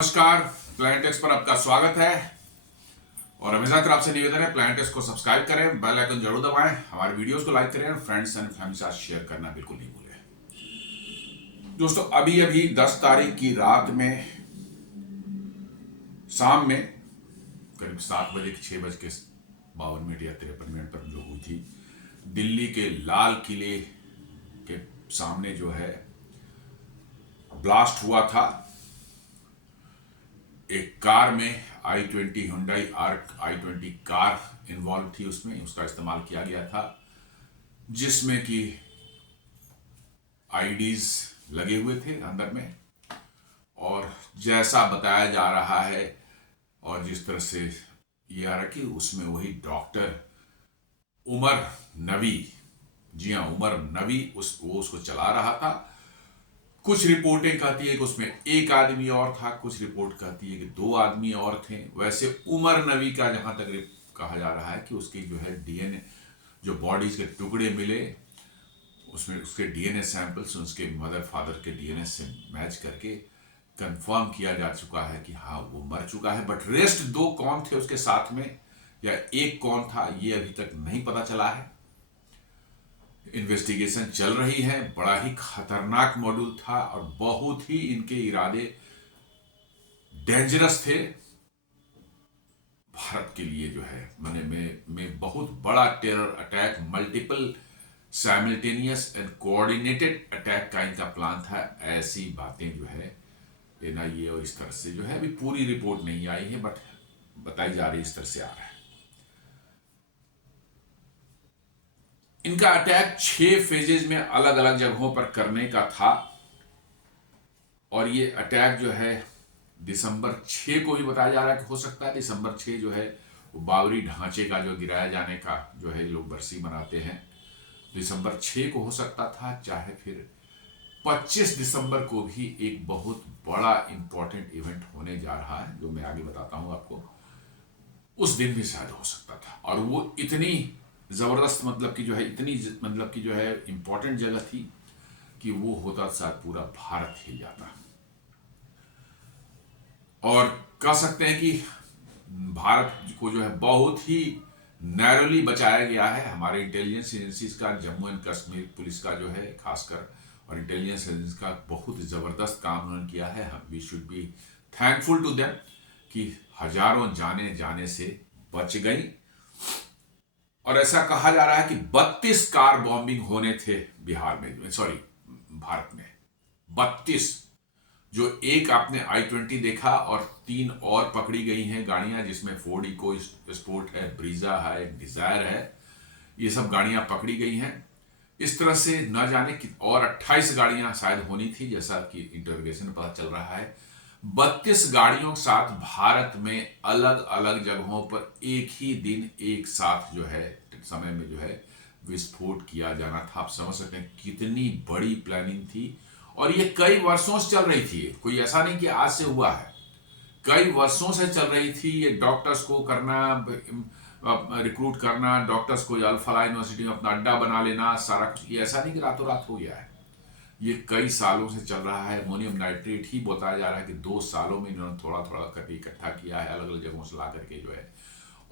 नमस्कार, planet x पर आपका स्वागत है। और हमेशा तरह आपसे निवेदन है, प्लैनेट एक्स को सब्सक्राइब करें, बेल आइकन जरूर दबाएं, हमारे वीडियोस को लाइक करें और फ्रेंड्स एंड फैमिली के साथ शेयर करना बिल्कुल नहीं भूलें। दोस्तों, अभी अभी 10 तारीख की रात में शाम में करीब 7 बजे 6:52 या 53 पर जो हुई थी, दिल्ली के लाल किले के सामने जो है ब्लास्ट हुआ था। एक कार में i20 Hyundai arc i20 car involve थी, उसमें उसका इस्तेमाल किया गया था, जिसमें कि आईडीज लगे हुए थे अंदर में। और जैसा बताया जा रहा है और जिस तरह से ये आ रहा कि उसमें वही डॉक्टर उमर नबी, जी हाँ उमर नबी, वो उसको चला रहा था। कुछ रिपोर्टें कहती है कि उसमें एक आदमी और था, कुछ रिपोर्ट कहती है कि 2 आदमी और थे। वैसे उमर नबी का जहां तक कहा जा रहा है कि उसकी जो है डीएनए, जो बॉडीज के टुकड़े मिले, उसमें उसके डीएनए सैंपल्स उसके मदर फादर के डीएनए से मैच करके कंफर्म किया जा चुका है कि हाँ वो मर चुका है। बट रेस्ट 2 कौन थे उसके साथ में या एक कौन था, ये अभी तक नहीं पता चला है। इन्वेस्टिगेशन चल रही है। बड़ा ही खतरनाक मॉड्यूल था और बहुत ही इनके इरादे डेंजरस थे। भारत के लिए जो है मैंने में बहुत बड़ा terror attack, multiple simultaneous and coordinated attack का इनका प्लान था। ऐसी बातें जो है एनआईए और इस तरह से जो है, अभी पूरी रिपोर्ट नहीं आई है बट बताई जा रही, इस तरह से आ रहा है। इनका अटैक 6 फेजेज में अलग अलग जगहों पर करने का था और ये अटैक जो है दिसंबर 6 को ही बताया जा रहा है कि हो सकता है दिसंबर 6 जो है वो बाबरी ढांचे का जो गिराया जाने का जो है लोग बरसी मनाते हैं, दिसंबर 6 को हो सकता था, चाहे फिर 25 दिसंबर को भी एक बहुत बड़ा इंपॉर्टेंट इवेंट होने जा रहा है जो मैं आगे बताता हूं आपको। उस दिन भी शायद हो सकता था और वो इतनी जबरदस्त मतलब की जो है, इतनी मतलब की जो है इंपॉर्टेंट जगह थी कि वो होता शायद पूरा भारत हिल जाता। और कह सकते हैं कि भारत को जो है बहुत ही नैरोली बचाया गया है। हमारे इंटेलिजेंस एजेंसीज का, जम्मू एंड कश्मीर पुलिस का जो है खासकर, और इंटेलिजेंस एजेंसी का बहुत जबरदस्त काम उन्होंने किया है। हम we should be thankful to them कि हजारों जाने जाने से बच गई। और ऐसा कहा जा रहा है कि 32 कार बॉम्बिंग होने थे बिहार में, सॉरी भारत में 32। जो एक आपने i20 देखा और 3 और पकड़ी गई हैं गाड़ियां, जिसमें फोर्ड इको स्पोर्ट है, ब्रीजा है, डिजायर है, ये सब गाड़ियां पकड़ी गई हैं। इस तरह से न जाने कि और 28 गाड़ियां शायद होनी थी, जैसा कि इंटरोगेशन में पता चल रहा है। 32 गाड़ियों के साथ भारत में अलग अलग जगहों पर एक ही दिन एक साथ जो है समय में जो है विस्फोट किया जाना था। आप समझ सकते हैं कितनी बड़ी प्लानिंग थी और ये कई वर्षों से चल रही थी। कोई ऐसा नहीं कि आज से हुआ है, कई वर्षों से चल रही थी। ये डॉक्टर्स को करना, रिक्रूट करना, डॉक्टर्स को अल्फला यूनिवर्सिटी में अपना अड्डा बना लेना, सारा कुछ, ये ऐसा नहीं कि रातों रात हो गया है। ये कई सालों से चल रहा है। अमोनियम नाइट्रेट ही बताया जा रहा है कि 2 सालों में इन्होंने थोड़ा थोड़ा करके इकट्ठा किया है अलग अलग जगहों से ला करके जो है।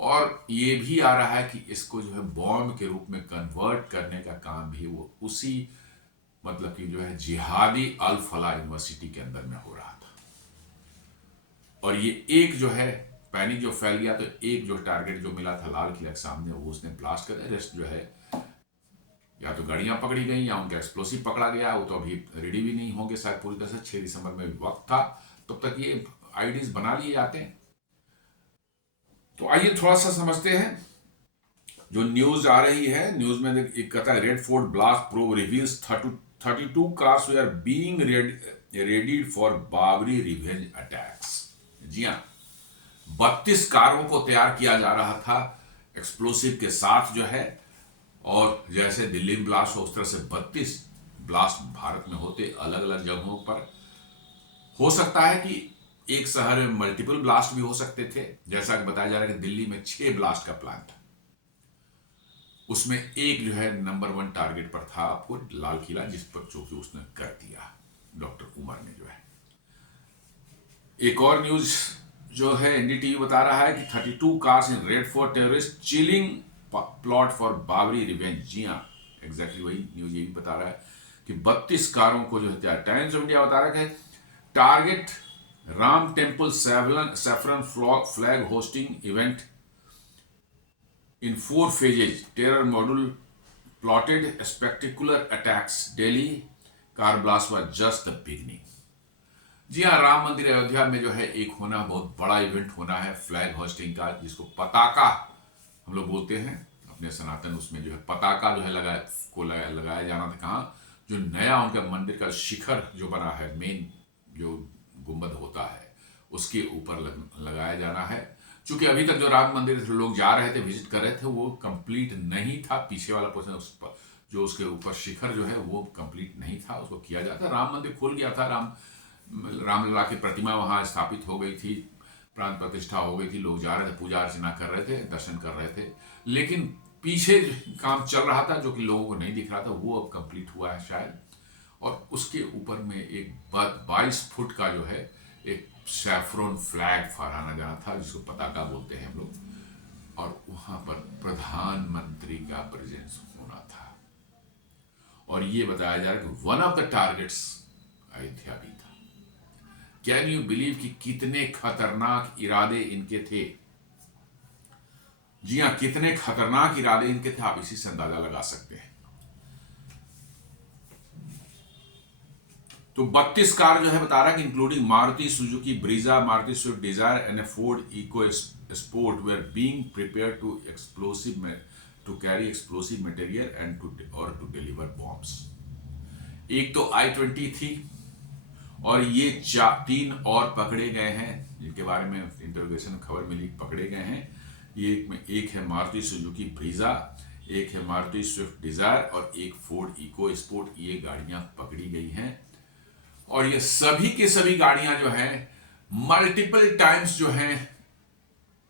और ये भी आ रहा है कि इसको जो है बॉम्ब के रूप में कन्वर्ट करने का काम भी वो उसी मतलब कि जो है जिहादी अल फला यूनिवर्सिटी के अंदर में हो रहा था। और ये एक जो है पैनिक जो फैल गया, तो एक जो टारगेट जो मिला था लाल किला के सामने वो उसने ब्लास्ट कर दिया। रेस्ट जो है या तो गाड़ियां पकड़ी गई या उनका एक्सप्लोसिव पकड़ा गया, वो तो अभी रेडी भी नहीं होंगे शायद पूरी तरह से। 6 दिसंबर में भी वक्त था, तब तक ये आईडीज बना लिए जाते हैं। तो आइए थोड़ा सा समझते हैं जो न्यूज आ रही है। न्यूज में एक कहता है red fort blast probe reveals 32 cars were being readied for Babri revenge attacks. जी हाँ, 32 कारों को तैयार किया जा रहा था एक्सप्लोसिव के साथ जो है। और जैसे दिल्ली में ब्लास्ट हो उस तरह से 32 ब्लास्ट भारत में होते अलग अलग जगहों पर। हो सकता है कि एक शहर में मल्टीपल ब्लास्ट भी हो सकते थे, जैसा कि बताया जा रहा है कि दिल्ली में 6 ब्लास्ट का प्लान था। उसमें एक जो है नंबर 1 टारगेट पर था आपको लाल किला, जिस पर चूंकि उसने कर दिया डॉक्टर उमर ने जो है। एक और न्यूज जो है एनडीटीवी बता रहा है कि 32 cars in raid for terrorist chilling plot for Babri revenge. जी हाँ, एग्जैक्टली वही न्यूज ये भी बता रहा है कि 32 कारों को जो है, टाइम्स ऑफ इंडिया बता रहा है कि target Ram temple saffron flag hoisting event in 4 phases, terror module plotted spectacular attacks, Delhi car blast was just the beginning. जी हाँ, राम मंदिर अयोध्या में जो है एक होना, बहुत बड़ा इवेंट होना है फ्लैग होस्टिंग का, जिसको पताका हम लोग बोलते हैं अपने सनातन उसमें, जो है पताका जो है लगाया जाना था। कहाँ? जो नया उनका मंदिर का शिखर जो बना है, मेन जो गुंबद होता है उसके ऊपर लगाया जाना है। क्योंकि अभी तक जो राम मंदिर लोग जा रहे थे, विजिट कर रहे थे, वो कंप्लीट नहीं था। पीछे वाला पोर्शन जो उसके ऊपर शिखर जो है वो कंप्लीट नहीं था, उसको किया जाता। राम मंदिर खुल गया था, रामलला की प्रतिमा वहां स्थापित हो गई थी, प्राण प्रतिष्ठा हो गई थी, लोग जा रहे थे, पूजा अर्चना कर रहे थे, दर्शन कर रहे थे। लेकिन पीछे काम चल रहा था जो कि लोगों को नहीं दिख रहा था, वो अब कंप्लीट हुआ है शायद। और उसके ऊपर में एक 22 फुट का जो है एक सैफ्रॉन फ्लैग फहराना जाना था, जिसको पताका बोलते हैं हम लोग, और वहां पर प्रधानमंत्री का प्रेजेंस होना था। और ये बताया जा रहा है कि one of the targets Ayodhya भी था। कैन यू बिलीव कि कितने खतरनाक इरादे इनके थे? जी हाँ, कितने खतरनाक इरादे इनके थे, आप इसी से अंदाजा लगा सकते हैं। तो 32 कार जो है बता रहा है कि including Maruti Suzuki Brezza, Maruti Swift Dzire and a Ford EcoSport were being prepared to carry explosive material and to deliver bombs. एक तो i20 थी, और ये 3 और पकड़े गए हैं, जिनके बारे में इंटरोगेशन में खबर मिली, पकड़े गए हैं। ये एक है मारुति सुजुकी ब्रीजा, एक है मारुति स्विफ्ट डिजायर और एक फोर्ड इको स्पोर्ट। ये गाड़ियां पकड़ी गई हैं, और ये सभी के सभी गाड़ियां जो हैं मल्टीपल टाइम्स जो हैं,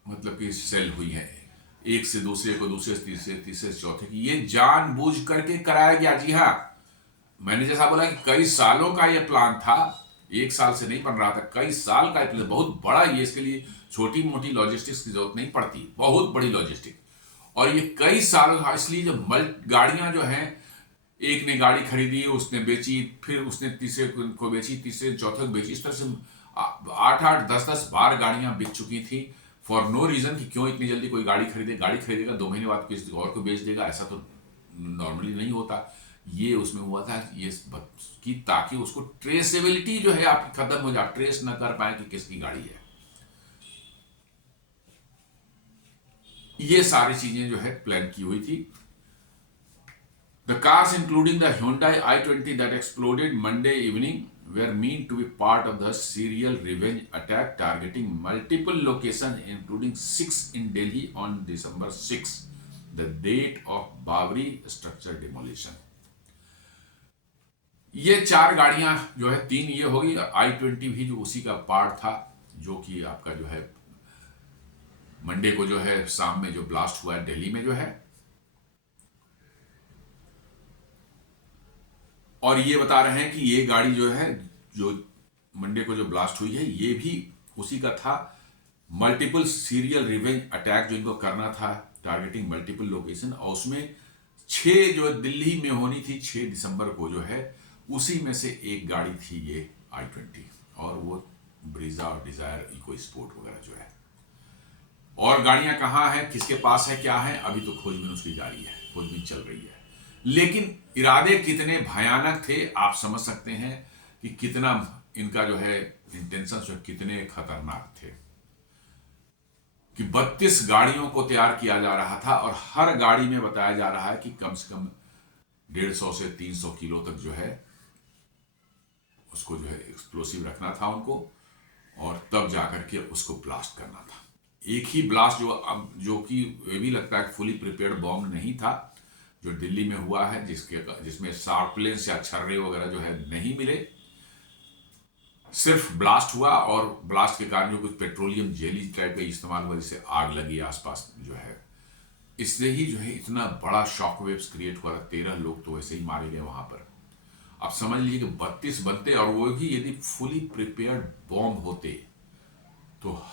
मतलब कि सेल हुई हैं, एक से दूसरे को, दूसरे से तीसरे, तीसरे से चौथे की। ये जानबूझ करके कराया गया। जी हाँ, मैंने जैसा बोला कि कई सालों का ये प्लान था, एक साल से नहीं बन रहा था, कई साल का प्लान, बहुत बड़ा। ये इसके लिए छोटी मोटी लॉजिस्टिक्स की जरूरत नहीं पड़ती, बहुत बड़ी लॉजिस्टिक। और ये कई साल, इसलिए जो गाड़ियां जो हैं, एक ने गाड़ी खरीदी, उसने बेची, फिर उसने तीसरे को बेची, तीसरे चौथे को बेची, इस तरह से 8-8, 10-10 बार गाड़ियां बिक चुकी थी फॉर नो रीजन। कि क्यों इतनी जल्दी कोई गाड़ी खरीदेगा 2 महीने बाद किसी और को बेच देगा, ऐसा तो नॉर्मली नहीं होता। ये उसमें हुआ था ये कि ताकि उसको ट्रेसेबिलिटी जो है आपकी खत्म हो जाए, ट्रेस ना कर पाए कि किसकी गाड़ी है। ये सारी चीजें जो है प्लान की हुई थी। The cars, including the Hyundai i20 that exploded Monday evening, were meant to be part of the serial revenge attack targeting multiple locations, including 6 in Delhi on December 6, the date of Babri structure demolition. ये 4 गाड़ियां जो है, 3 ये होगी, i20 भी जो उसी का पार्ट था, जो कि आपका जो है मंडे को जो है शाम में जो ब्लास्ट हुआ है दिल्ली में जो है। और ये बता रहे हैं कि ये गाड़ी जो है, जो मंडे को जो ब्लास्ट हुई है, ये भी उसी का था। मल्टीपल सीरियल रिवेंज अटैक जो इनको करना था, टारगेटिंग मल्टीपल लोकेशन, और उसमें 6 जो दिल्ली में होनी थी 6 दिसंबर को जो है, उसी में से एक गाड़ी थी ये i20, और वो ब्रीजा और डिजायर इको स्पोर्ट वगैरह जो है। और गाड़ियां कहाँ हैं, किसके पास है, क्या है, अभी तो खोजबीन उसकी जारी है, खोजबीन चल रही है। लेकिन इरादे कितने भयानक थे, आप समझ सकते हैं कि कितना इनका जो है इंटेंशन जो कितने खतरनाक थे। कि 32 गाड़ियों को तैयार किया जा रहा था, और हर गाड़ी में बताया जा रहा है कि कम से कम 150 से 300 किलो तक जो है उसको जो है एक्सप्लोसिव रखना था उनको, और तब जाकर के उसको ब्लास्ट करना था। एक ही ब्लास्ट जो कि ये भी लगता है फुली प्रिपेयर्ड बॉम्ब नहीं था, जो दिल्ली में हुआ है, जिसमें शार्पलेंस या छर्रे वगैरह जो है नहीं मिले, सिर्फ ब्लास्ट हुआ, और ब्लास्ट के कारण जो कुछ पेट्रोलियम जेली टाइप का इस्तेमाल हुआ, जिससे आग लगी आसपास जो है, इससे ही जो है इतना बड़ा शॉक वेव्स क्रिएट हुआ। 13 लोग तो वैसे ही मारे गए वहां पर। आप समझ लीजिए कि 32 बनते, और वो भी यदि फुली प्रिपेयर्ड बॉम्ब होते,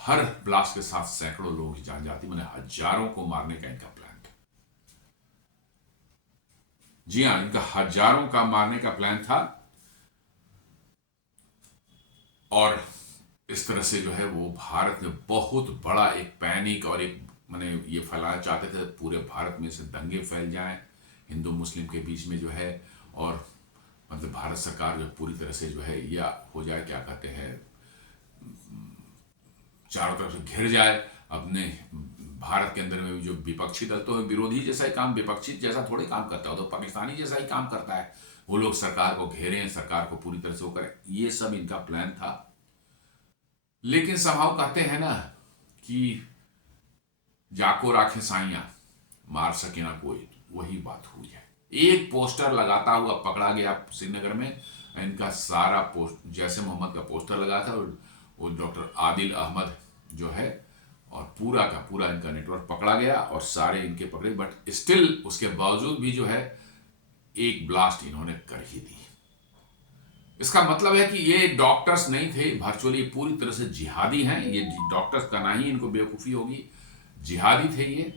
हर ब्लास्ट के साथ सैकड़ों लोगों की जान जाती, मैंने हजारों को मारने का इनका प्लान था। जी हाँ, इनका हजारों का मारने का प्लान था। और इस तरह से जो है वो भारत में बहुत बड़ा एक पैनिक और एक मैंने ये फैलाना चाहते थे, पूरे भारत में से दंगे फैल जाएं हिंदू मुस्लिम के बीच में जो है, और मतलब भारत सरकार जो पूरी तरह से जो है या हो जाए, क्या कहते हैं, चारों तरफ से घिर जाए। अपने भारत के अंदर में भी जो विपक्षी दल, तो विरोधी जैसा ही काम, विपक्षी जैसा थोड़े काम करता है, तो पाकिस्तानी जैसा ही काम करता है। वो लोग सरकार को घेरें, सरकार को पूरी तरह से वो करें, ये सब इनका प्लान था। लेकिन समाव कहते हैं ना कि जाको राखे साइया, मार सके ना कोई, वही बात हुई है। एक पोस्टर लगाता हुआ पकड़ा गया श्रीनगर में, इनका सारा पोस्ट जैसे मोहम्मद का पोस्टर लगा था, और वो डॉक्टर आदिल अहमद जो है, और पूरा का पूरा इनका नेटवर्क पकड़ा गया और सारे इनके पकड़े। बट स्टिल उसके बावजूद भी जो है एक ब्लास्ट इन्होंने कर ही दी। इसका मतलब है कि ये डॉक्टर्स नहीं थे, वर्चुअली पूरी तरह से जिहादी हैं। ये डॉक्टर्स का ना ही इनको बेवकूफ़ी होगी, जिहादी थे ये।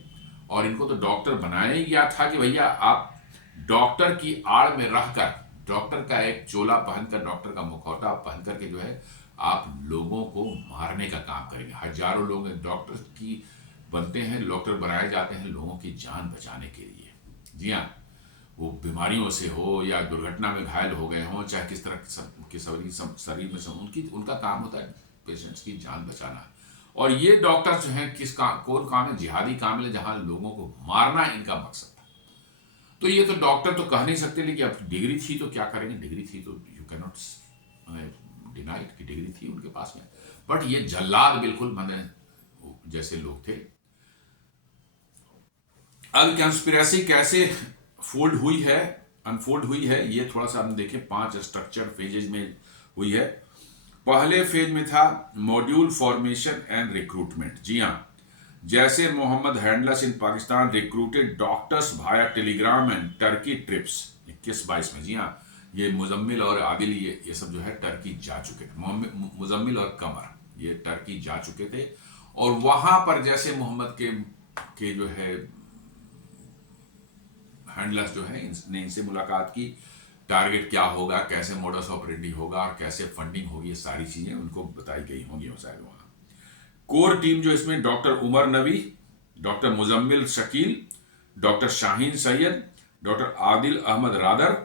और इनको तो डॉक्टर बनाया ही गया था कि भैया आप डॉक्टर की आड़ में रहकर, डॉक्टर का एक चोला पहनकर, डॉक्टर का मुखौटा पहन करके जो है आप लोगों को मारने का काम करेंगे। हजारों लोग डॉक्टर की बनते हैं, डॉक्टर बनाए जाते हैं लोगों की जान बचाने के लिए। जी हाँ, वो बीमारियों से हो या दुर्घटना में घायल हो गए हों, चाहे किस तरह के शरीर में उनका काम होता है पेशेंट्स की जान बचाना। और ये डॉक्टर जो हैं कौन काम है? जिहादी काम है, जहां लोगों को मारना इनका मकसद था। तो ये तो डॉक्टर तो कह नहीं सकते, लेकिन अब डिग्री थी तो क्या करेंगे, डिग्री थी तो यू कैन नॉट डिनाई कि डिग्री थी उनके पास में। बट ये जल्लाद बिल्कुल मैंने जैसे लोग थे। अब कंस्पिरेसी कैसे अनफोल्ड हुई है, ये थोड़ा सा हम देखें। 5 स्ट्रक्चर फेजेज में हुई है। पहले फेज में था मॉड्यूल फॉर्मेशन एंड रिक्रूटमेंट। जी हाँ, जैसे Mohammad handlers in Pakistan recruited doctors भाया टेलीग्राम एंड टर्की ट्रिप्स 21-22 में। जी हाँ, ये मुजम्मिल और आदिल ये सब जो है टर्की जा चुके थे। मुजम्मिल और कमर ये टर्की जा चुके थे, और वहां पर जैसे मोहम्मद के जो है हैंडलर्स जो है ने इनसे मुलाकात की, टारगेट क्या होगा, कैसे मोडस ऑपरेंडी होगा और कैसे फंडिंग होगी, ये सारी चीजें उनको बताई गई होंगी शायद वहां। कोर टीम जो इसमें doctor Umar Nabi, doctor Muzammil Shakeel, doctor Shaheen Sayyed, doctor Adil Ahmad Rather,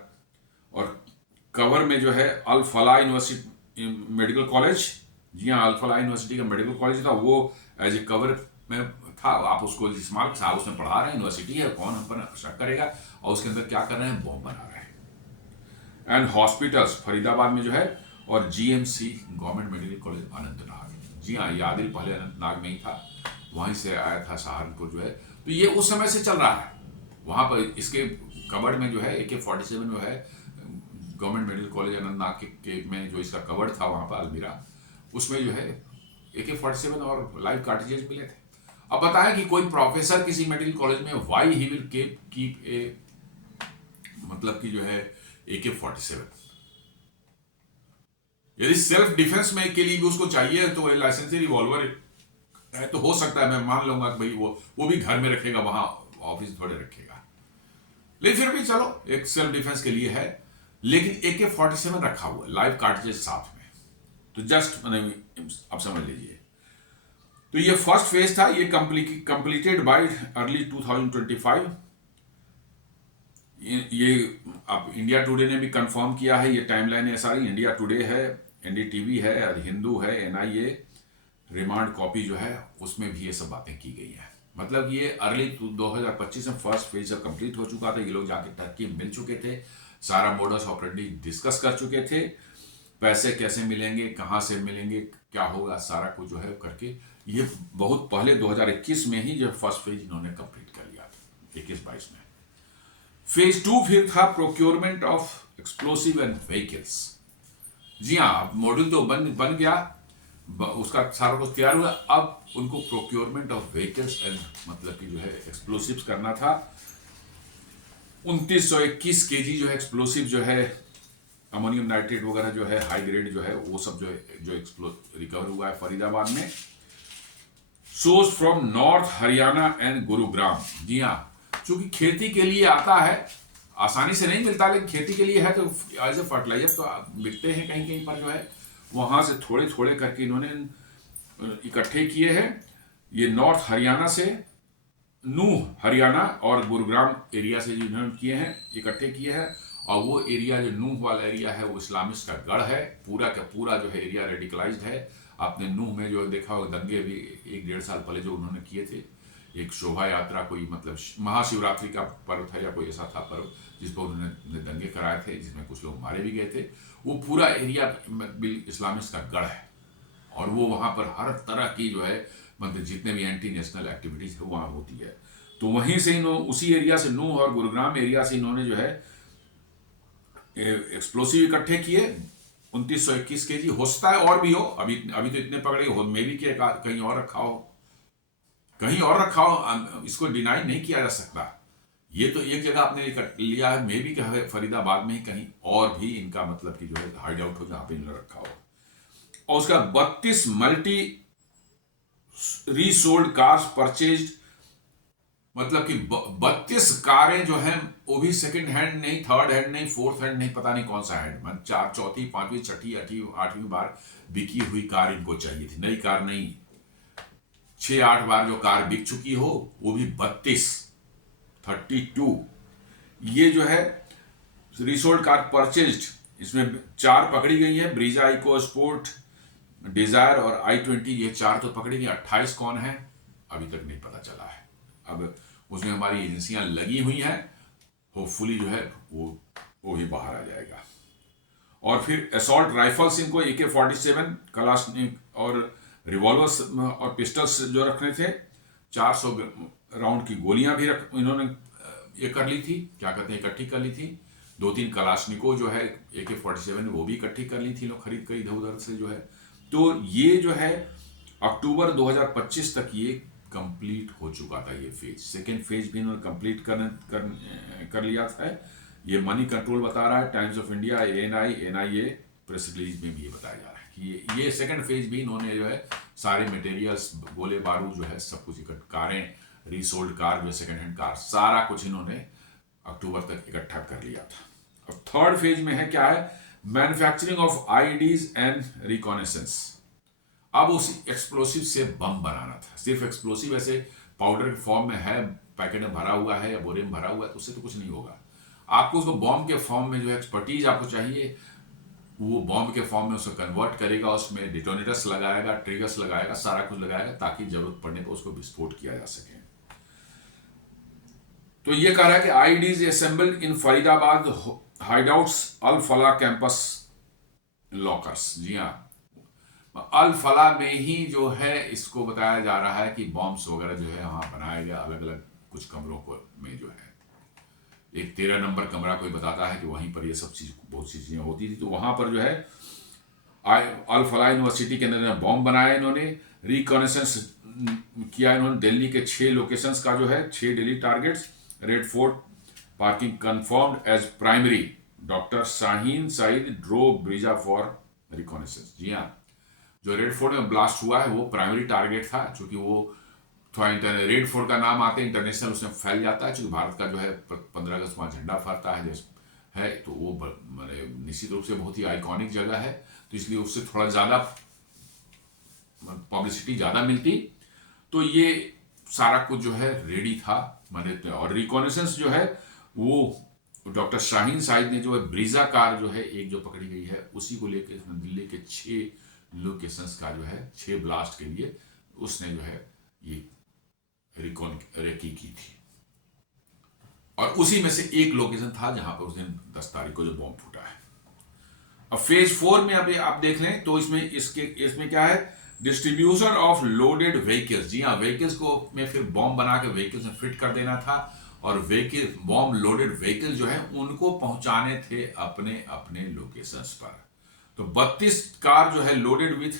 और कवर में जो है Al Falah university medical college. जी हाँ, अल फलाह यूनिवर्सिटी का मेडिकल कॉलेज था, वो एज ए कवर में था। आप उसको इस्तेमाल साहब उसमें पढ़ा रहे हैं, यूनिवर्सिटी है, कौन हम पर शक करेगा। और उसके अंदर क्या कर रहे हैं, बॉम्ब बना रहे हैं। एंड हॉस्पिटल्स फरीदाबाद में जो है, और GMC government medical college Anantnag. जी हाँ, ये आदिल पहले अनंतनाग में ही था, वहीं से आया था सहारनपुर जो है। तो ये उस समय से चल रहा है। वहां पर इसके कवर्ड में जो है AK-47 जो है गवर्नमेंट मेडिकल कॉलेज अनंतनाग के में जो इसका कवर्ड था वहां पर अलमीरा, उसमें जो है AK-47 और लाइव कार्ट्रिजेज मिले थे। अब बताएं कि कोई प्रोफेसर किसी मेडिकल कॉलेज में why he will keep a मतलब कि जो है AK-47, यदि सेल्फ डिफेंस में के लिए भी उसको चाहिए तो लाइसेंसी रिवॉल्वर है तो हो सकता है, मैं मान लूंगा कि भाई वो भी घर में रखेगा, वहां ऑफिस थोड़े रखेगा। लेकिन फिर भी चलो एक सेल्फ डिफेंस के लिए है। लेकिन AK-47 रखा हुआ लाइव कार्ट्रिजेज साथ में, तो जस्ट अब समझ लीजिए। तो ये फर्स्ट फेज था, ये कंप्लीटेड बाय अर्ली 2025। ये अब इंडिया टुडे ने भी कंफर्म किया है, ये टाइमलाइन है सारी। इंडिया टुडे है, NDTV है, हिंदू है, NIA रिमांड कॉपी जो है उसमें भी ये सब बातें की गई है। मतलब ये अर्ली 2025 में फर्स्ट फेज जब कंप्लीट हो चुका था, ये लोग जाके टर्की मिल चुके थे, सारा मोडस ऑपरेंडी डिस्कस कर चुके थे, पैसे कैसे मिलेंगे, कहाँ से मिलेंगे, क्या होगा, सारा कुछ जो है करके ये बहुत पहले 2021 में ही जो फर्स्ट फेज इन्होंने कंप्लीट कर लिया था, 21-22 में। फेज 2 फिर था procurement of explosive and vehicles. जी हाँ, मॉड्यूल तो बन गया, उसका सारा कुछ तैयार हुआ। अब उनको प्रोक्योरमेंट ऑफ व्हीकल्स एंड मतलब कि जो है एक्सप्लोसिव्स करना था। 2921 kg जो है एक्सप्लोसिव जो है अमोनियम नाइट्रेट वगैरह जो है हाई ग्रेड जो है वो सब जो रिकवर हुआ है फरीदाबाद में। Source from north Haryana and Gurugram. जी हाँ, चूंकि खेती के लिए आता है, आसानी से नहीं मिलता, लेकिन खेती के लिए है तो एज ए फर्टिलाइजर तो बिकते हैं कहीं कहीं पर जो है, वहां से थोड़े थोड़े करके इन्होंने इकट्ठे किए हैं। ये नॉर्थ हरियाणा से, नूह हरियाणा और गुरुग्राम एरिया से जो इन्होंने किए हैं, इकट्ठे किए हैं। और वो एरिया जो नूह वाला एरिया है वो इस्लामिस्ट का गढ़ है, पूरा का पूरा जो है एरिया रेडिकलाइज्ड है। आपने नूह में जो देखा हो दंगे भी 1-1.5 साल पहले जो उन्होंने किए थे, एक शोभा यात्रा, कोई मतलब महाशिवरात्रि का पर्व था या कोई ऐसा था पर्व जिस पर उन्होंने दंगे कराए थे, जिसमें कुछ लोग मारे भी गए थे। वो पूरा एरिया इस्लामिस्ट का गढ़ है, और वो वहाँ पर हर तरह की जो है मतलब जितने भी एंटी नेशनल एक्टिविटीज है वहाँ होती है। तो वहीं से इन्होंने उसी एरिया से, नूह और गुरुग्राम एरिया से इन्होंने जो है एक्सप्लोसिव इकट्ठे किए। 2921 केजी हो सकता है और भी हो, अभी अभी तो इतने पकड़े हो, मे भी कि कहीं और रखा हो, कहीं और रखा हो, इसको डिनाई नहीं किया जा सकता। ये तो एक जगह आपने लिया है, मे भी कि फरीदाबाद में ही कहीं और भी इनका मतलब कि जो है हाइड आउट हो जहां पे इन्होंने रखा हो। और उसका 32 मल्टी रीसोल्ड कार्स परचेज्ड, मतलब कि 32 कारें जो हैं वो भी सेकंड हैंड नहीं, थर्ड हैंड नहीं, फोर्थ हैंड नहीं, पता नहीं कौन सा हैंड, मतलब चौथी, पांचवी, छठी, आठवीं बार बिकी हुई कार इनको चाहिए थी, नई कार नहीं। 6-8 बार जो कार बिक चुकी हो वो भी 32। ये जो है रिसोल्ड कार परचेज्ड, इसमें 4 पकड़ी गई है, ब्रीजा, इको स्पोर्ट, डिजायर और i20, ये 4 तो पकड़ी गई। 28 कौन है अभी तक नहीं पता चला है। अब उसमें हमारी एजेंसियां लगी हुई हैं, होपफुली जो है वो भी बाहर आ जाएगा। और फिर असॉल्ट राइफल्स इनको AK-47, कलाशनिक और रिवॉल्वर्स और पिस्टल्स जो रखने थे, 400 राउंड की गोलियां भी इन्होंने ये कर ली थी, क्या कहते हैं, इकट्ठी कर ली थी। 2-3 कलाशनिको जो है AK-47 वो भी इकट्ठी कर ली थी लोग, खरीद कर इधर उधर से जो है। तो ये जो है अक्टूबर 2025 तक ये कंप्लीट हो चुका था। ये फेज, सेकेंड फेज भी इन्होंने कंप्लीट कर लिया था। ये मनी कंट्रोल बता रहा है, times of India, NIA press release में भी ये बताया जा रहा है कि ये सेकंड फेज भी इन्होंने जो है सारे मटेरियल्स, गोले बारूद जो है सब कुछ कारें, रीसोल्ड कार जो सेकंड हैंड कार, सारा कुछ इन्होंने अक्टूबर तक इकट्ठा कर लिया था। अब थर्ड फेज में है क्या है, manufacturing of IEDs and reconnaissance. अब उस एक्सप्लोसिव से बम बनाना था। सिर्फ एक्सप्लोसिव ऐसे पाउडर के फॉर्म में है, पैकेट में भरा हुआ है या बोरे में भरा हुआ है, तो उससे तो कुछ नहीं होगा। आपको उसको बॉम्ब के फॉर्म में जो है एक्सपर्टीज आपको चाहिए, वो बॉम्ब के फॉर्म में उसको कन्वर्ट करेगा, उसमें डिटोनेटर्स लगाएगा, ट्रिगर्स लगाएगा, सारा कुछ लगाएगा, ताकि जरूरत पड़ने पर उसको विस्फोट किया जा सके। तो ये कह रहा है कि IEDs assembled in Faridabad hideouts Al Falah campus lockers. जी हाँ, अल फलाह में ही जो है इसको बताया जा रहा है कि बॉम्ब्स वगैरह जो है वहां बनाया गया, अलग अलग कुछ कमरों को में जो है। एक 13 नंबर कमरा कोई बताता है कि वहीं पर ये सब चीज, बहुत सी चीजें होती थी। तो वहां पर जो है अल फलाह यूनिवर्सिटी के अंदर बॉम्ब बनाया इन्होंने, रिकॉनेसेंस किया इन्होंने दिल्ली के 6 लोकेशंस का जो है, 6 Delhi targets. Red Fort parking confirmed as primary, doctor Shaheen Saeed drove Brezza for reconnaissance. जी हाँ, जो रेड फोर्ट में ब्लास्ट हुआ है वो प्राइमरी टारगेट था, क्योंकि वो थोड़ा रेड फोर्ट का नाम आते इंटरनेशनल उसमें फैल जाता है, क्योंकि भारत का जो है 15 अगस्त वहाँ झंडा फहरता है तो वो निश्चित रूप से बहुत ही आइकॉनिक जगह है, तो इसलिए उससे थोड़ा ज़्यादा पब्लिसिटी ज़्यादा मिलती। तो ये सारा कुछ जो है रेडी था मैंने। और रिकॉनेसेंस जो है वो डॉक्टर शाहीन साइद ने जो है ब्रीजा कार जो है एक जो पकड़ी गई है, उसी को लेकर दिल्ली के 6 लोकेशंस का जो है 6 ब्लास्ट के लिए उसने जो है ये रेकी की थी। और उसी में से एक लोकेशन था जहां पर उस दिन 10 तारीख को जो बॉम्ब फूटा है। अब फेज 4 में अभी आप देख लें तो इसमें क्या है, डिस्ट्रीब्यूशन ऑफ लोडेड व्हीकल्स। जी हाँ, व्हीकल्स को में फिर बॉम्ब बना के व्हीकल्स में फिट कर देना था, और व्हीकल बॉम्ब लोडेड व्हीकल जो है उनको पहुंचाने थे अपने अपने लोकेशंस पर। तो 32 कार जो है loaded with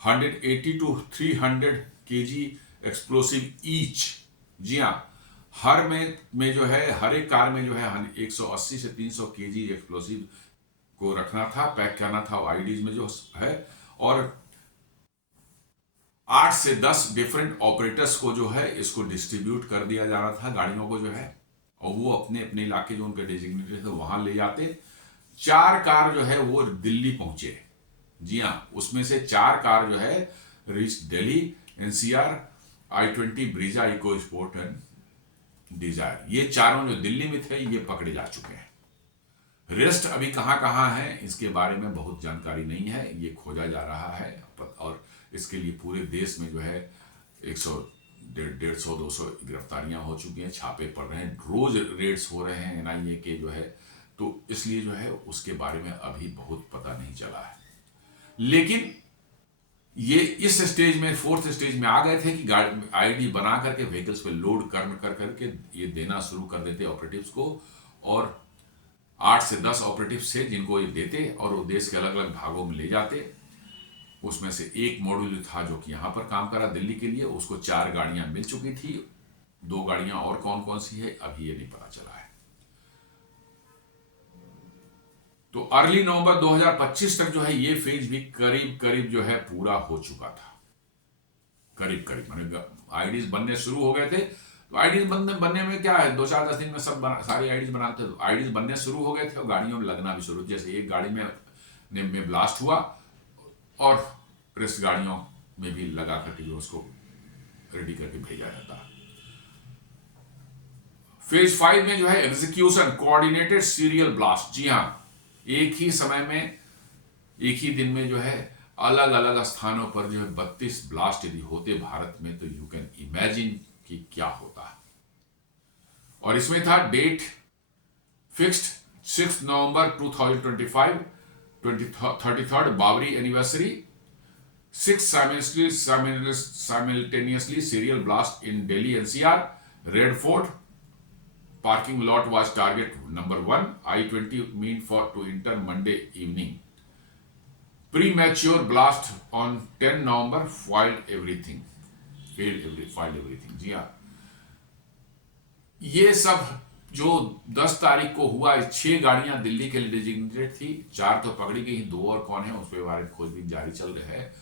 180 to 300 kg explosive each. जी हाँ, हर में जो है, हर एक कार में जो है 180 से 300 kg एक्सप्लोसिव को रखना था, पैक करना था IEDs में जो है। और 8 से 10 डिफरेंट ऑपरेटर्स को जो है इसको डिस्ट्रीब्यूट कर दिया जा रहा था गाड़ियों को जो है, और वो अपने अपने इलाके जो उनके डेजिग्नेटेड थे वहां ले जाते। 4 कार जो है वो दिल्ली पहुंचे। जी हाँ, उसमें से 4 कार जो है reach Delhi, NCR, I-20, Brezza, EcoSport and Dzire. ये चारों जो दिल्ली में थे ये पकड़े जा चुके हैं। रेस्ट अभी कहां कहां है इसके बारे में बहुत जानकारी नहीं है, ये खोजा जा रहा है। और इसके लिए पूरे देश में जो है 100, 150, 200 गिरफ्तारियां हो चुकी हैं, छापे पड़ रहे हैं, रोज रेड्स हो रहे हैं एनआईए के जो है। तो इसलिए जो है उसके बारे में अभी बहुत पता नहीं चला है। लेकिन ये इस स्टेज में, 4th स्टेज में आ गए थे कि गाड़ी आईडी बना करके व्हीकल्स पे लोड करके ये देना शुरू कर देते ऑपरेटिव्स को। और 8 से 10 ऑपरेटिव्स थे जिनको ये देते और वो देश के अलग अलग भागों में ले जाते। उसमें से एक मॉड्यूल था जो कि यहां पर काम करा दिल्ली के लिए, उसको 4 गाड़ियां मिल चुकी थी। 2 गाड़ियां और कौन कौन सी है अभी ये नहीं पता चला है। तो अर्ली नवंबर 2025 तक जो है ये फेज भी करीब करीब जो है पूरा हो चुका था। करीब करीब माने आईडीज बनने शुरू हो गए थे। तो आईडीज बनने में क्या है, 2-4-10 दिन में सारी आईडीज बनाते। तो आईडीज बनने शुरू हो गए थे और गाड़ियों में लगना भी शुरू। जैसे एक गाड़ी में ब्लास्ट हुआ और रेस्ट गाड़ियों में भी लगा करके जो उसको रेडी करके भेजा जाता है। फेज 5 में जो है एग्जीक्यूशन कोऑर्डिनेटेड सीरियल ब्लास्ट। जी हाँ, एक ही समय में एक ही दिन में जो है अलग अलग स्थानों पर जो है 32 ब्लास्ट यदि होते भारत में तो यू कैन इमेजिन कि क्या होता है। और इसमें था date fixed 6 November 2025, 33rd Babri anniversary, 6 simultaneously serial blast in Delhi NCR, Red Fort, parking lot was target number 1, I-20 meant for to enter Monday evening. Premature blast on 10 November, filed everything. जी हाँ, ये सब जो 10 तारीख को हुआ, 6 गाड़ियां दिल्ली के लिए डेजिग्नेटेड थी, 4 तो पकड़ी गई, 2 और कौन है उसके बारे में खोजबीन जारी चल रहा है।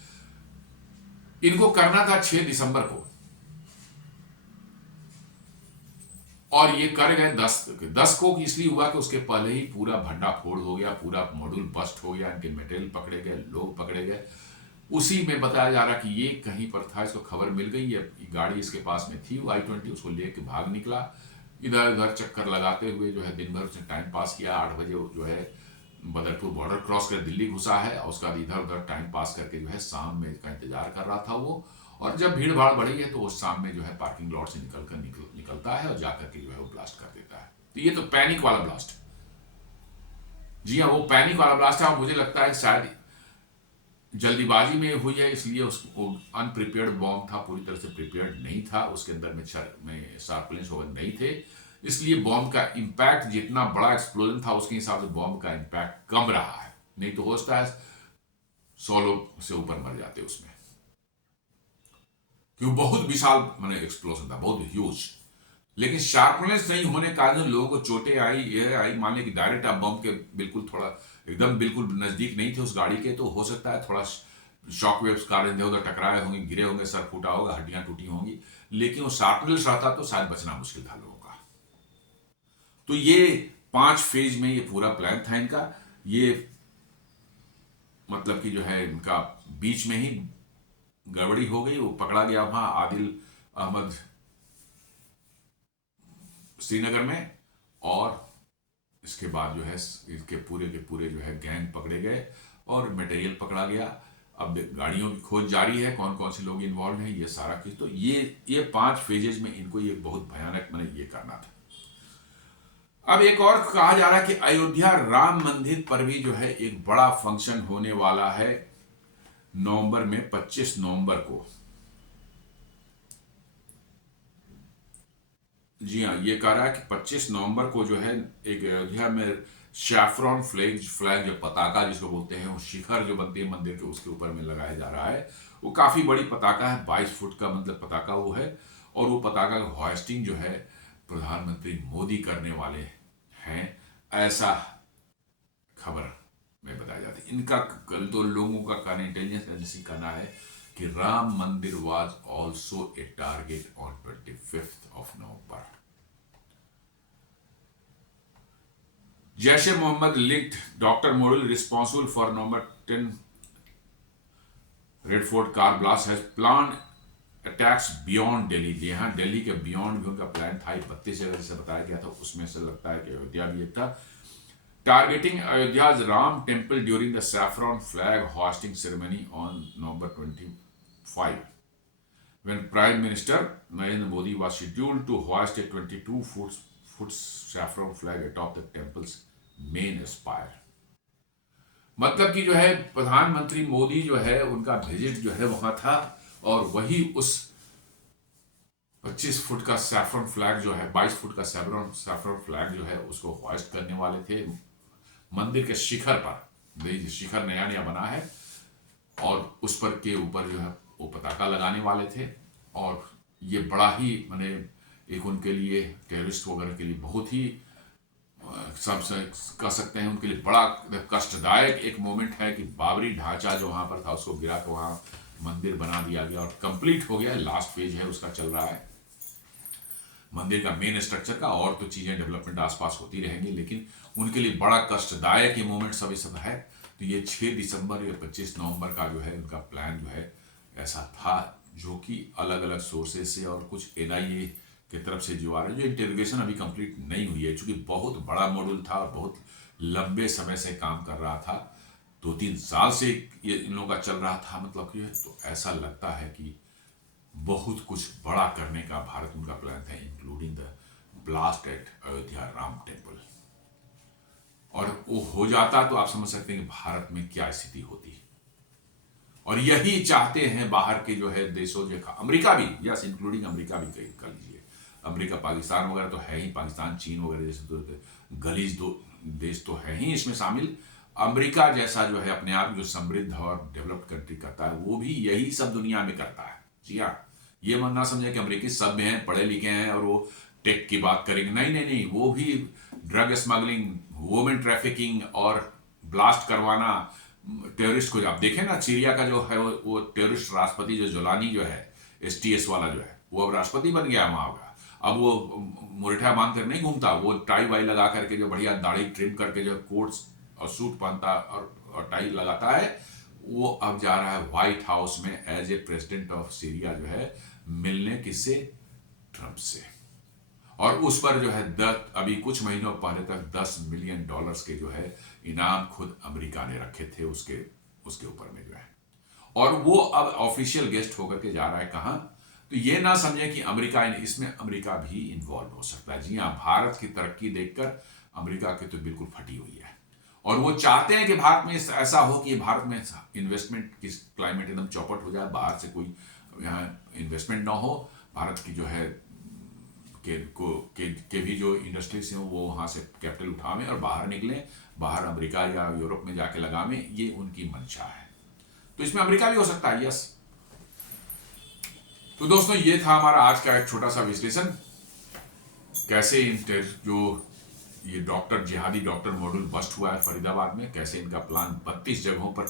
इनको करना था 6 दिसंबर को और ये कर गए 10 को। इसलिए हुआ कि उसके पहले ही पूरा भंडाफोड़ हो गया, पूरा मॉड्यूल बस्ट हो गया, इनके मटेरियल पकड़े गए, लोग पकड़े गए। उसी में बताया जा रहा कि ये कहीं पर था, इसको खबर मिल गई, ये गाड़ी इसके पास में थी I-20, उसको लेके भाग निकला। इधर उधर चक्कर लगाते हुए जो है दिन भर उसने टाइम पास किया। 8 बजे जो है बदरपुर बॉर्डर क्रॉस कर दिल्ली घुसा है और उसका इधर उधर टाइम पास करके जो है शाम में का इंतजार कर रहा था वो। और जब भीड़ भाड़ बढ़ी है तो उस शाम में जो है पार्किंग लॉट से निकलता है और जाकर के जो है वो ब्लास्ट कर देता है। तो ये तो पैनिक वाला ब्लास्ट। जी हाँ, वो पैनिक वाला ब्लास्ट है और मुझे लगता है शायद जल्दीबाजी में हुई है, इसलिए उसको अनप्रिपेयर्ड बॉम्ब था, पूरी तरह से प्रिपेयर्ड नहीं था, उसके अंदर में शार्पनेस वगैरह नहीं थे। इसलिए बॉम्ब का इंपैक्ट, जितना बड़ा एक्सप्लोजन था उसके हिसाब से बॉम्ब का इंपैक्ट कम रहा है। नहीं तो होता है 100 लोग से ऊपर मर जाते उसमें, क्यों बहुत विशाल मैंने एक्सप्लोजन था, बहुत ह्यूज। लेकिन शार्पनेस नहीं होने के कारण लोगों को चोटें आई, ये आई। मान लें कि डायरेक्ट आप बम के बिल्कुल थोड़ा एकदम बिल्कुल नजदीक नहीं थे उस गाड़ी के, तो हो सकता है थोड़ा शॉक वेव्स कार इधर उधर टकराए होंगे, गिरे होंगे, सर फूटा होगा, हड्डियां टूटी होंगी। लेकिन वो शार्पनेस रहता तो शायद बचना मुश्किल था लोगों का। तो ये 5 फेज में ये पूरा प्लान था इनका। ये मतलब कि जो है इनका बीच में ही गड़बड़ी हो गई, वो पकड़ा गया वहां आदिल अहमद श्रीनगर में। और इसके बाद जो है इसके पूरे के पूरे जो है गैंग पकड़े गए और मटेरियल पकड़ा गया। अब गाड़ियों की खोज जारी है, कौन कौन से लोग इन्वॉल्व हैं, ये सारा चीज। तो ये 5 फेजेज में इनको ये बहुत भयानक मैंने ये करना था। अब एक और कहा जा रहा है कि अयोध्या राम मंदिर पर भी जो है एक बड़ा फंक्शन होने वाला है नवंबर में, 25 नवंबर को। जी हाँ, ये कह रहा है कि 25 नवंबर को जो है एक अयोध्या में शैफ्रॉन फ्लैग जो पताका जिसको बोलते हैं, वो शिखर जो बनती है मंदिर के उसके ऊपर में लगाया जा रहा है। वो काफी बड़ी पताका है, 22 फुट का मतलब पताका वो है। और वो पताका का होइस्टिंग जो है प्रधानमंत्री मोदी करने वाले हैं, ऐसा खबर में बताया जाता है। इनका कल तो लोगों का कहना, इंटेलिजेंस एजेंसी कहना है कि Ram Mandir was also a target on 25 November. Jaish e Mohammed linked doctor module responsible for November 10 red fort car blast has plan attacks beyond Delhi. यहाँ दिल्ली के बियॉन्ड भी उनका प्लान था। 32 जगह जैसे बताया गया था, उसमें से लगता है कि अयोध्या भी एक था। Targeting Ayodhya's Ram temple during the saffron flag hoisting ceremony on November 25, when Prime Minister Narendra Modi was scheduled to hoist a 22-foot saffron flag atop the temple's main spire। मतलब कि जो है प्रधानमंत्री मोदी जो है उनका विजिट जो है वहां था, और वही उस 25 फुट का सैफरन फ्लैग जो है, 22 फुट का सैफरन फ्लैग जो है उसको होइस्ट करने वाले थे मंदिर के शिखर पर। शिखर नया नया बना है, और उस पर के ऊपर जो है वो पताका लगाने वाले थे। और ये बड़ा ही माने एक उनके लिए टेररिस्ट वगैरह के लिए बहुत ही सब कह सकते हैं उनके लिए बड़ा कष्टदायक एक मोमेंट है कि बाबरी ढांचा जो वहां पर था उसको गिरा के वहां मंदिर बना दिया गया और कंप्लीट हो गया। लास्ट फेज है उसका चल रहा है मंदिर का मेन स्ट्रक्चर का, और तो चीजें डेवलपमेंट आसपास होती रहेंगी, लेकिन उनके लिए बड़ा कष्टदायक ये मोमेंट सभी सब है। तो ये 6 दिसंबर या 25 नवंबर का जो है उनका प्लान जो है ऐसा था, जो कि अलग अलग सोर्सेज से और कुछ एनआईए की तरफ से जो आ रहा है। जो इंटरोगेशन अभी कंप्लीट नहीं हुई है, चूंकि बहुत बड़ा मॉड्यूल था और बहुत लंबे समय से काम कर रहा था, 2-3 साल से ये इन लोगों का चल रहा था मतलब कि, तो ऐसा लगता है कि बहुत कुछ बड़ा करने का भारत उनका प्लान था, including the blast at Ayodhya Ram temple. और वो हो जाता तो आप समझ सकते हैं कि भारत में क्या स्थिति होती। और यही चाहते हैं बाहर के जो है देशों, जो अमेरिका भी, यस इंक्लूडिंग अमेरिका भी कर लीजिए। अमेरिका, पाकिस्तान वगैरह तो है ही, पाकिस्तान चीन वगैरह जैसे तो गलीज दो देश तो है ही इसमें शामिल। अमेरिका जैसा जो है अपने आप जो समृद्ध और डेवलप्ड कंट्री करता है, वो भी यही सब दुनिया में करता है। जी हाँ, ये मत ना समझे कि अमेरिकी सभ्य हैं, पढ़े लिखे हैं और वो टेक की बात करेंगे, नहीं नहीं नहीं, वो भी ड्रग स्मगलिंग, वुमेन ट्रैफिकिंग और ब्लास्ट करवाना टेररिस्ट को। आप देखें ना, सीरिया का जो है वो टेररिस्ट राष्ट्रपति जो जोलानी जो है, STS वाला जो है, वो अब राष्ट्रपति बन गया वहां का। अब वो मुरेठा बांध कर नहीं घूमता, वो टाई वाई लगा करके जो बढ़िया दाढ़ी ट्रिम करके जो कोट्स और सूट पहनता और टाई लगाता है, वो अब जा रहा है व्हाइट हाउस में as a president of Syria जो है मिलने किससे, ट्रंप से। और उस पर जो है अभी कुछ महीनों पहले तक $10 मिलियन के जो है इनाम खुद अमेरिका ने रखे थे उसके ऊपर में जो है। और वो अब ऑफिशियल गेस्ट होकर के जा रहा है कहां, तो ये ना समझे कि इसमें अमेरिका भी इन्वॉल्व हो सकता है। जी हाँ, भारत की तरक्की देखकर अमेरिका की तो बिल्कुल फटी हुई है, और वो चाहते हैं कि भारत में ऐसा हो कि भारत में इन्वेस्टमेंट की क्लाइमेट एकदम चौपट हो जाए, बाहर से कोई यहाँ इन्वेस्टमेंट ना हो, भारत की जो है के भी जो इंडस्ट्रीज हैं वो वहाँ से कैपिटल उठावें और बाहर निकलें, बाहर अमेरिका या यूरोप में जाके लगावें, ये उनकी मंशा है। तो इसमें अमेरिका भी हो सकता है, यस। तो दोस्तों, ये था हमारा आज का एक छोटा सा विश्लेषण, कैसे जो ये जिहादी डॉक्टर मॉड्यूल बस्ट हुआ है फरीदाबाद में, कैसे इनका प्लान 32 जगहों पर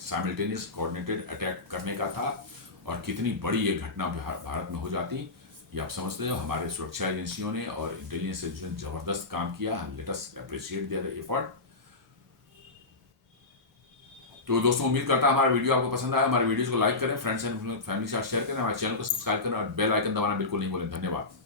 साइमल्टेनियस कोऑर्डिनेटेड अटैक करने का था, और कितनी बड़ी ये घटना भारत में हो जाती, ये आप समझते हो। हमारे सुरक्षा एजेंसियों ने और इंटेलिजेंस एजेंसियों ने जबरदस्त काम किया, let us appreciate their effort. तो दोस्तों, उम्मीद करता हूं हमारा वीडियो आपको पसंद आया। हमारे वीडियोस को लाइक करें, फ्रेंड्स एंड फैमिली के साथ शेयर करें, हमारे चैनल को सब्सक्राइब करें और बेल आइकन दबाना बिल्कुल नहीं भूलें। धन्यवाद।